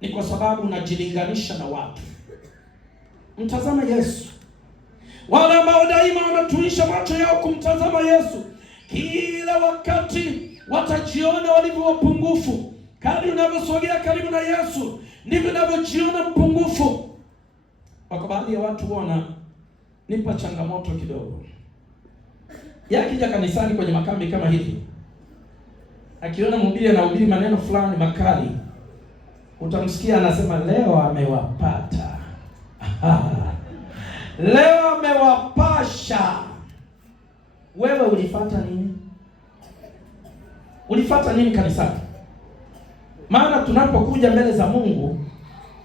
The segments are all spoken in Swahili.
Ni kwa sababu unajilinganisha na watu. Mtazama Yesu. Wale ambao daima wanatuisha macho yao kumtazama Yesu, kila wakati watajiona walivyo wapungufu. Kadri unavyosogea karibu na Yesu, ndivyo unavyojiona mpungufu. Kwa baadhi ya watu nipa changamoto kidogo. Yakija kanisani kwenye makambi kama hivi, akiona mhubiri anahubiri maneno fulani makali, utamsikia anasema leo amewapata. Leo amewapasha. Wewe ulifuata nini? Ulifuata nini kanisani? Maana tunapokuja mbele za Mungu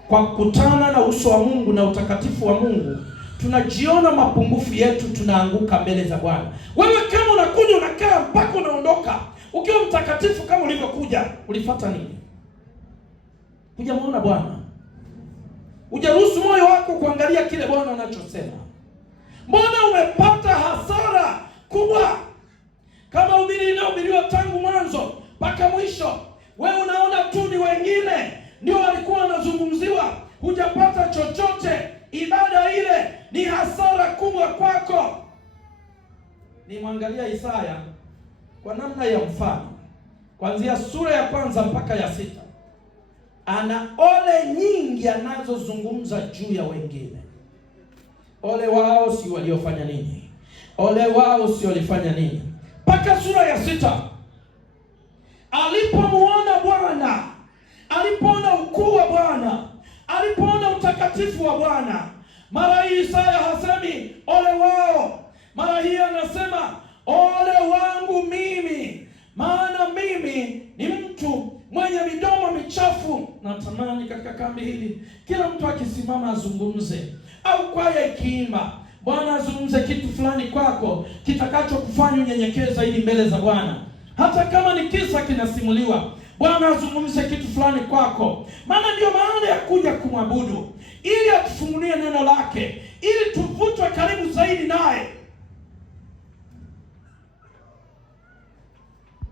kwa kukutana na uso wa Mungu na utakatifu wa Mungu, tunajiona mapungufu yetu, tunaanguka mbele za Bwana. Wewe kama unakuja unakaa mpaka unaondoka ukiwa mtakatifu kama ulivyokuja, ulifuata nini? Hujamuona Bwana. Hujaruhusu moyo wako kuangalia kile Bwana anachosema. Mbona umepata hasara kubwa? Kama hubiri linahubiriwa tangu mwanzo mpaka mwisho, wewe unaona tu ni wengine ndio walikuwa wanazungumziwa, hujapata chochote. Ibada ile ni hasara kubwa kwako. Nimwangalia Isaya kwa namna ya mfano, kuanzia sura ya 1 mpaka ya 6. Ana ole nyingi anazozungumza juu ya wengine. Ole wao si waliofanya nini, ole wao si walifanya nini. Mpaka sura ya 6, alipomuona Bwana, alipoona ukuu wa Bwana, alipoona utakatifu wa Bwana, mara hii Isaya hasemi ole wao, mara hii anasema ole wangu mimi, maana mimi ni mtu mwenye midomo michafu. Natamani katika kambi hili kila mtu akisimama azungumze, au kwaya ikiimba, Bwana azungumze kitu fulani kwako kitakacho kufanya unyenyekee zaidi mbele za Bwana. Hata kama ni kisa kinasimuliwa, Bwana azungumze kitu fulani kwako. Maana ndio maana ya kuja kumwabudu, ili atufungulie neno lake,